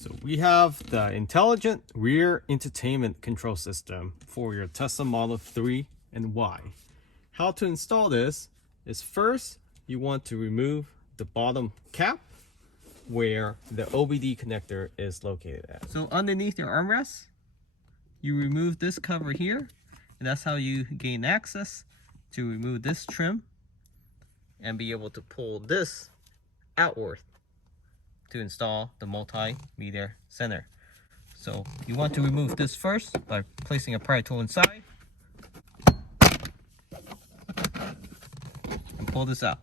So we have the intelligent rear entertainment control system for your Tesla Model 3 and Y. How to install this is first you want to remove the bottom cap where the OBD connector is located at. So underneath your armrest, you remove this cover here, and that's how you gain access to remove this trim and be able to pull this outward to install the multimedia center. So you want to remove this first by placing a pry tool inside and pull this out.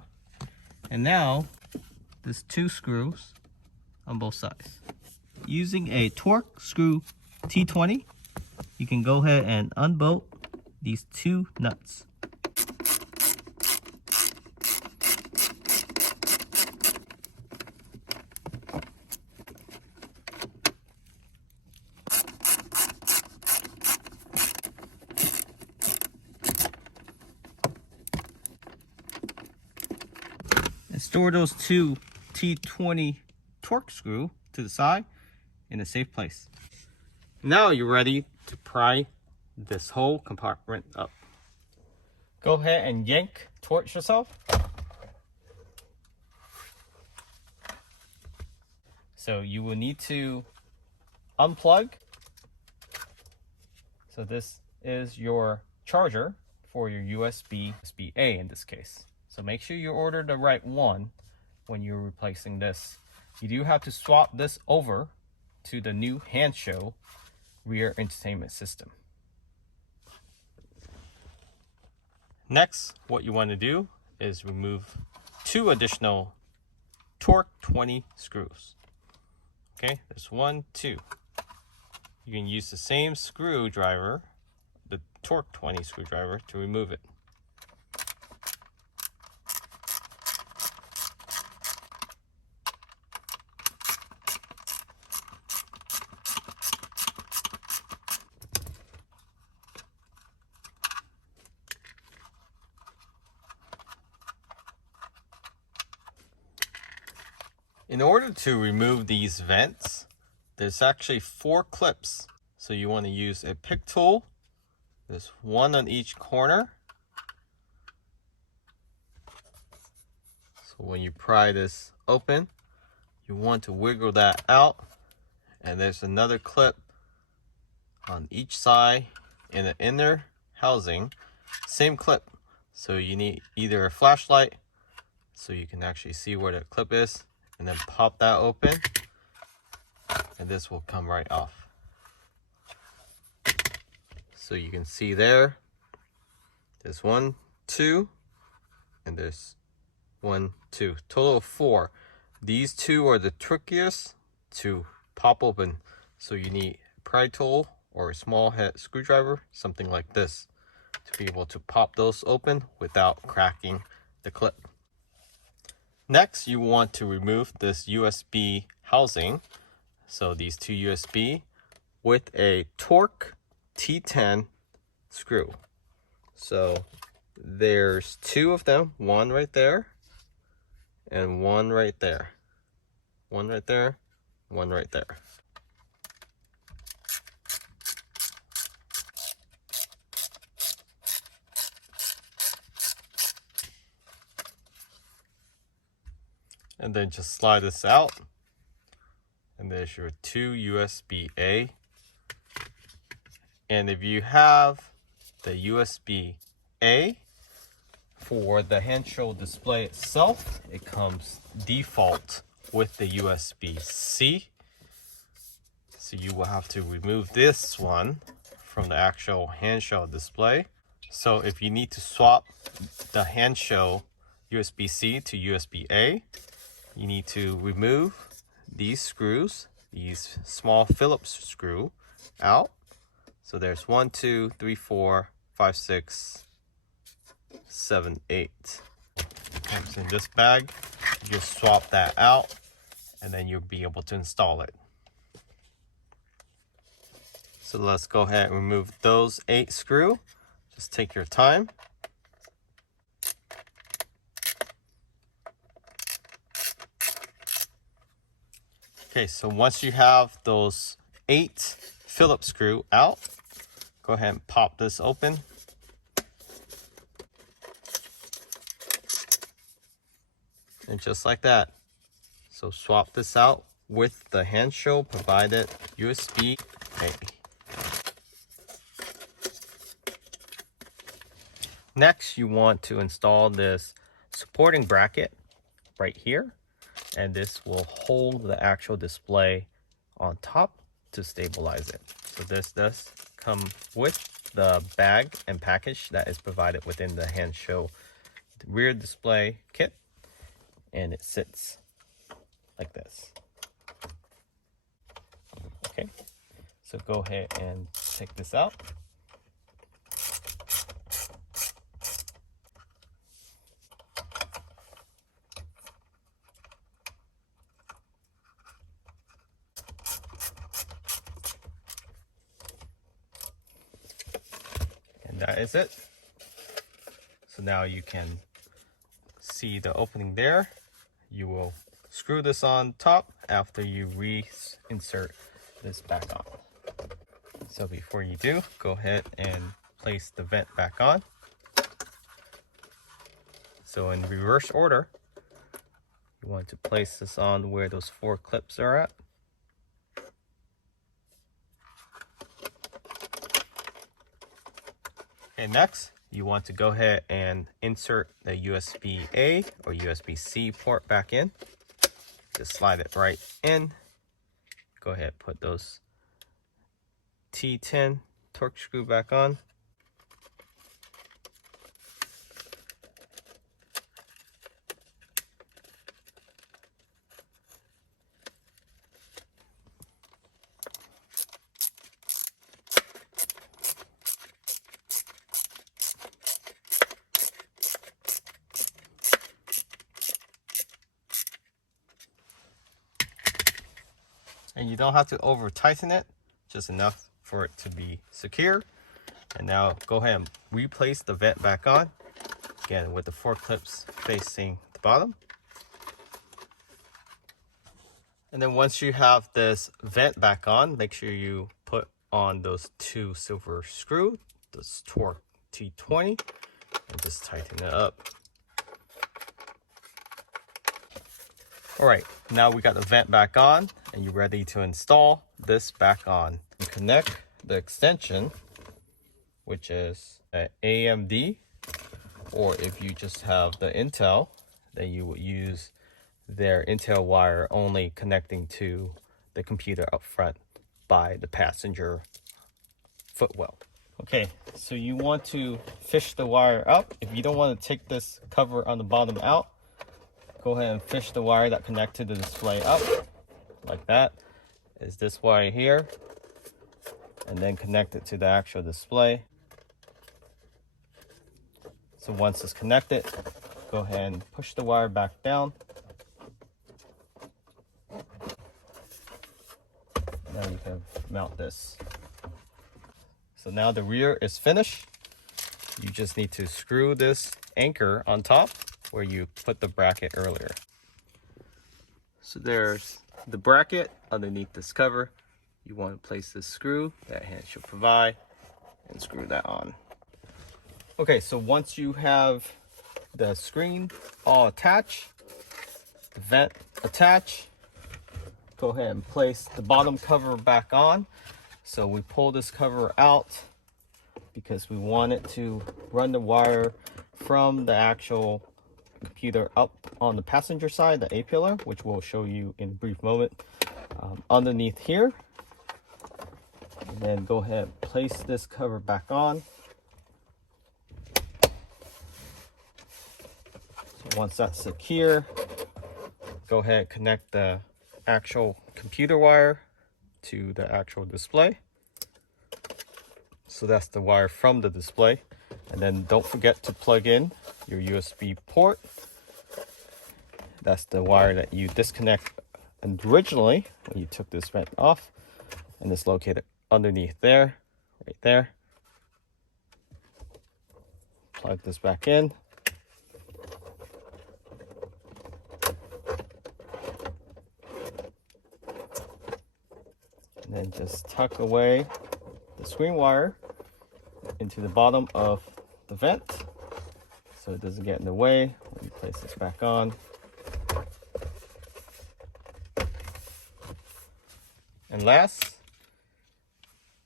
And now there's 2 screws on both sides. Using a torque screw T20, you can go ahead and unbolt these 2 nuts. And store those 2 T20 torque screw to the side in a safe place. Now you're ready to pry this whole compartment up. Go ahead and yank towards yourself. So you will need to unplug. So this is your charger for your USB-A in this case. So make sure you order the right one when you're replacing this. You do have to swap this over to the new Hansshow rear entertainment system. Next, what you want to do is remove 2 additional torque 20 screws. Okay, there's 1, 2. You can use the same screwdriver, the torque 20 screwdriver, to remove it. In order to remove these vents, there's actually 4 clips. So you want to use a pick tool. There's 1 on each corner. So when you pry this open, you want to wiggle that out. And there's another clip on each side in the inner housing. Same clip. So you need either a flashlight so you can actually see where the clip is, and then pop that open, and this will come right off. So you can see there's 1, 2, and there's 1, 2, total of 4. These 2 are the trickiest to pop open, so you need a pry tool or a small head screwdriver, something like this, to be able to pop those open without cracking the clip. Next, you want to remove this USB housing, so these 2 USB, with a torque T10 screw. So there's 2 of them, 1 right there and 1 right there. 1 right there, 1 right there. And then just slide this out, and there's your 2 USB-A. And if you have the USB-A for the Hansshow display itself, it comes default with the USB-C. So you will have to remove this one from the actual Hansshow display. So if you need to swap the Hansshow USB-C to USB-A, you need to remove these screws, these small Phillips screw out. So there's 1, 2, 3, 4, 5, 6, 7, 8. Comes in this bag. You just swap that out, and then you'll be able to install it. So let's go ahead and remove those 8 screws. Just take your time. Okay, so once you have those 8 Phillips screw out, go ahead and pop this open. And just like that. So swap this out with the Hansshow provided USB-A. Next, you want to install this supporting bracket right here, and this will hold the actual display on top to stabilize it. So this does come with the bag and package that is provided within the Hansshow rear display kit, and it sits like this. Okay, so go ahead and take this out. And that is it. So now you can see the opening there. You will screw this on top after you reinsert this back on. So before you do, go ahead and place the vent back on. So in reverse order, you want to place this on where those 4 clips are at. Okay, next, you want to go ahead and insert the USB-A or USB-C port back in. Just slide it right in. Go ahead and put those T10 torque screw back on. And you don't have to over tighten it, just enough for it to be secure. And now go ahead and replace the vent back on, again with the 4 clips facing the bottom. And then once you have this vent back on, make sure you put on those 2 silver screws, this torque T20, and just tighten it up. All right, now we got the vent back on and you're ready to install this back on. You connect the extension, which is an AMD, or if you just have the Intel, then you would use their Intel wire only connecting to the computer up front by the passenger footwell. Okay, so you want to fish the wire up. If you don't want to take this cover on the bottom out, go ahead and fish the wire that connected the display up, like that. Is this wire here, and then connect it to the actual display. So once it's connected, go ahead and push the wire back down. Now you can mount this. So now the rear is finished. You just need to screw this anchor on top where you put the bracket earlier. So there's the bracket underneath this cover. You want to place this screw that Hansshow provide and screw that on. Okay, so once you have the screen all attached, the vent attached, go ahead and place the bottom cover back on. So we pull this cover out because we want it to run the wire from the actual computer up on the passenger side, the A-pillar, which we'll show you in a brief moment, underneath here. And then go ahead and place this cover back on. So once that's secure, go ahead and connect the actual computer wire to the actual display. So that's the wire from the display. And then don't forget to plug in your USB port. That's the wire that you disconnect originally when you took this vent off, and it's located underneath there, right there. Plug this back in. And then just tuck away the screen wire into the bottom of the vent so it doesn't get in the way. Let me place this back on. And last,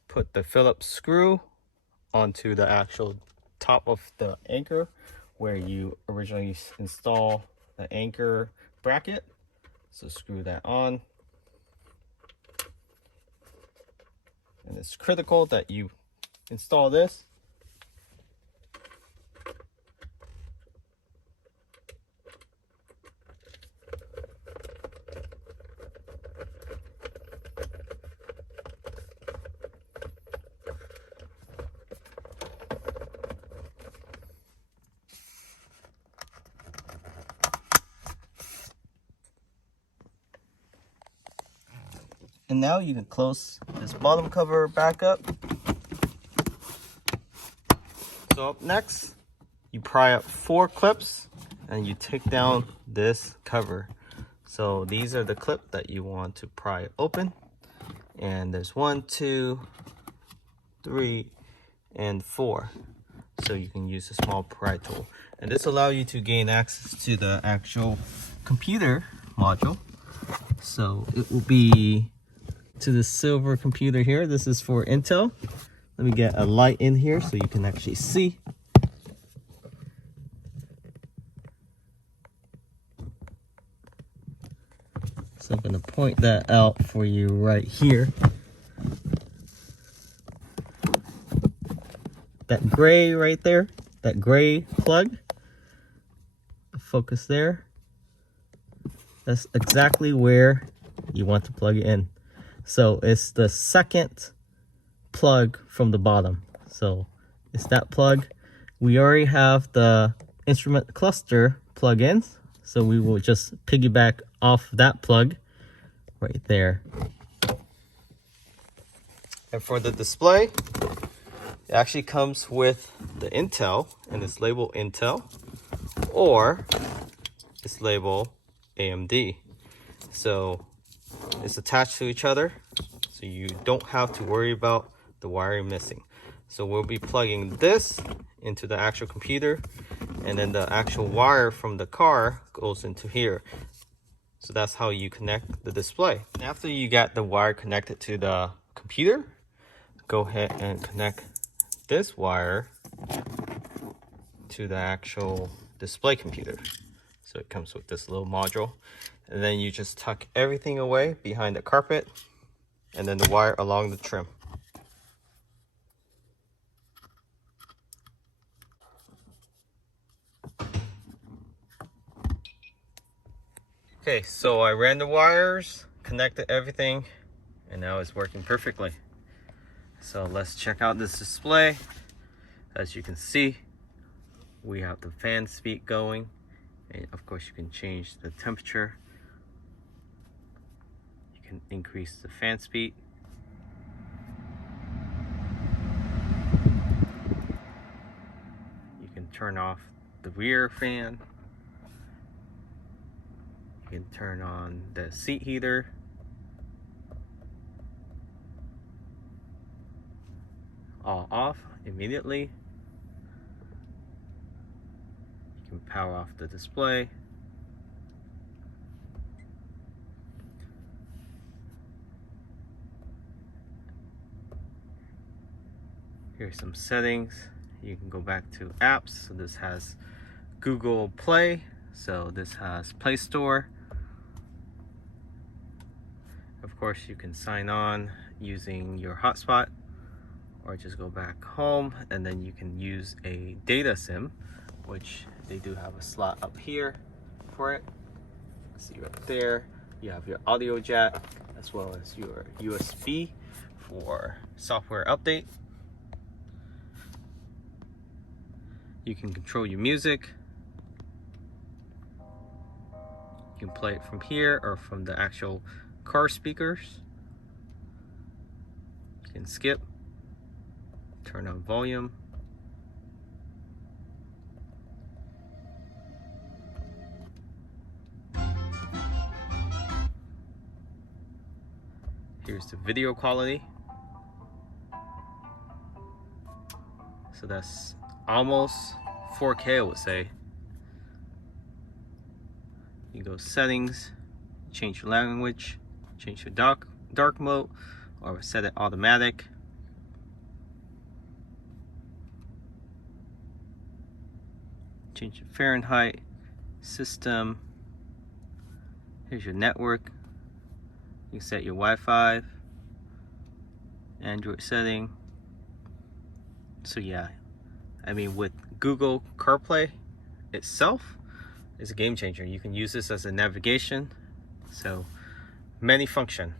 put the Phillips screw onto the actual top of the anchor where you originally install the anchor bracket. So screw that on. And it's critical that you install this. And now you can close this bottom cover back up. So up next, you pry up 4 clips and you take down this cover. So these are the clips that you want to pry open. And there's 1, 2, 3, and 4. So you can use a small pry tool. And this allows you to gain access to the actual computer module. So it will be to the silver computer here. This is for Intel. Let me get a light in here so you can actually see. So I'm going to point that out for you right here. That gray right there, that gray plug, focus there. That's exactly where you want to plug it in. So it's the second plug from the bottom. So it's that plug. We already have the instrument cluster plug-ins, so we will just piggyback off that plug right there. And for the display, it actually comes with the Intel, and it's labeled Intel, or it's labeled AMD. So it's attached to each other, so you don't have to worry about the wiring missing. So we'll be plugging this into the actual computer, and then the actual wire from the car goes into here. So that's how you connect the display. After you got the wire connected to the computer, go ahead and connect this wire to the actual display computer. So it comes with this little module. And then you just tuck everything away behind the carpet, and then the wire along the trim. Okay, so I ran the wires, connected everything, and now it's working perfectly. So let's check out this display. As you can see, we have the fan speed going, and of course you can change the temperature. You can increase the fan speed. You can turn off the rear fan. You can turn on the seat heater. All off immediately. You can power off the display. Here's some settings. You can go back to apps. So this has Google Play. So this has Play Store. Of course, you can sign on using your hotspot, or just go back home, and then you can use a data SIM, which they do have a slot up here for it. See right there, you have your audio jack as well as your USB for software update. You can control your music. You can play it from here or from the actual car speakers. You can skip, turn on volume. Here's the video quality. So that's almost 4K, I would say. You go settings, change your language, change your dark mode, or set it automatic. Change your Fahrenheit, system. Here's your network. You can set your Wi-Fi, Android setting. So yeah, I mean, with Google CarPlay itself, it's a game changer. You can use this as a navigation. So many function.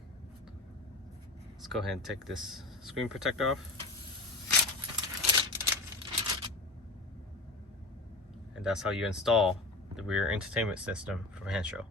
Let's go ahead and take this screen protector off. And that's how you install the rear entertainment system from Hansshow.